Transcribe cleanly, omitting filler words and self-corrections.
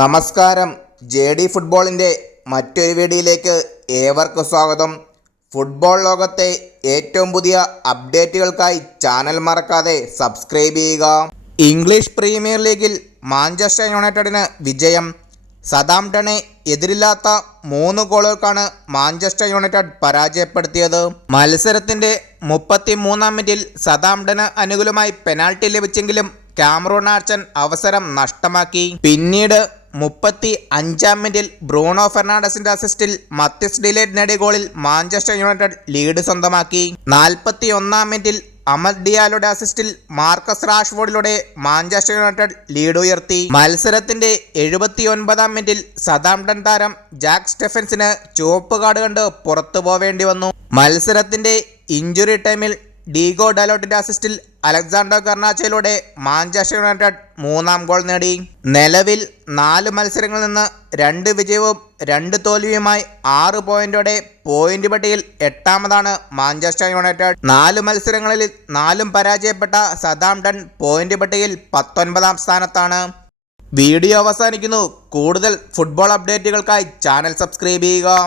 നമസ്കാരം. JD ഫുട്ബോളിൻ്റെ മറ്റൊരു വീഡിയോയിലേക്ക് ഏവർക്കും സ്വാഗതം. ഫുട്ബോൾ ലോകത്തെ ഏറ്റവും പുതിയ അപ്ഡേറ്റുകൾക്കായി ചാനൽ മറക്കാതെ സബ്സ്ക്രൈബ് ചെയ്യുക. ഇംഗ്ലീഷ് പ്രീമിയർ ലീഗിൽ മാഞ്ചസ്റ്റർ യുണൈറ്റഡിന് വിജയം. സതാംപ്ടനെ എതിരില്ലാത്ത 3 ഗോളുകൾക്കാണ് മാഞ്ചസ്റ്റർ യുണൈറ്റഡ് പരാജയപ്പെടുത്തിയത്. മത്സരത്തിൻ്റെ 33-ാം മിനിറ്റിൽ സതാംപ്ടന് അനുകൂലമായി പെനാൽറ്റി ലഭിച്ചെങ്കിലും കാമറൂൺ ആർച്ചൻ അവസരം നഷ്ടമാക്കി. പിന്നീട് 35-ാം മിനിറ്റിൽ ബ്രൂണോ ഫെർണാണ്ടസിന്റെ അസിസ്റ്റിൽ മത്തിസ് ഡിലൈറ്റ് നേടിയ ഗോളിൽ മാഞ്ചസ്റ്റർ യുണൈറ്റഡ് ലീഡ് സ്വന്തമാക്കി. 41-ാം മിനിറ്റിൽ അമദ് ഡിയാലോയുടെ അസിസ്റ്റിൽ മാർക്കസ് റാഷ്ഫോർഡിലൂടെ മാഞ്ചസ്റ്റർ യുണൈറ്റഡ് ലീഡ് ഉയർത്തി. മത്സരത്തിന്റെ 79-ാം മിനിറ്റിൽ സതാംപ്ടൺ താരം ജാക്ക് സ്റ്റെഫൻസിന് ചുവപ്പ് കാർഡ് കണ്ട് പുറത്തു പോവേണ്ടി വന്നു. മത്സരത്തിന്റെ ഇഞ്ചുറി ടൈമിൽ ഡീഗോ ഡലോട്ടിന്റെ അസിസ്റ്റിൽ അലക്സാണ്ടർ ഗർണാച്ചോയിലൂടെ മാഞ്ചസ്റ്റർ യുണൈറ്റഡ് 3-ാം ഗോൾ നേടി. നിലവിൽ 4 മത്സരങ്ങളിൽ നിന്ന് 2 വിജയവും 2 തോൽവിയുമായി 6 പോയിന്റോടെ പോയിന്റ് പട്ടികയിൽ 8-ാമതാണ് മാഞ്ചസ്റ്റർ യുണൈറ്റഡ്. 4 മത്സരങ്ങളിൽ 4 പരാജയപ്പെട്ട സതാംപ്ടൺ പോയിന്റ് പട്ടികയിൽ 19-ാം സ്ഥാനത്താണ്. വീഡിയോ അവസാനിക്കുന്നു. കൂടുതൽ ഫുട്ബോൾ അപ്ഡേറ്റുകൾക്കായി ചാനൽ സബ്സ്ക്രൈബ് ചെയ്യുക.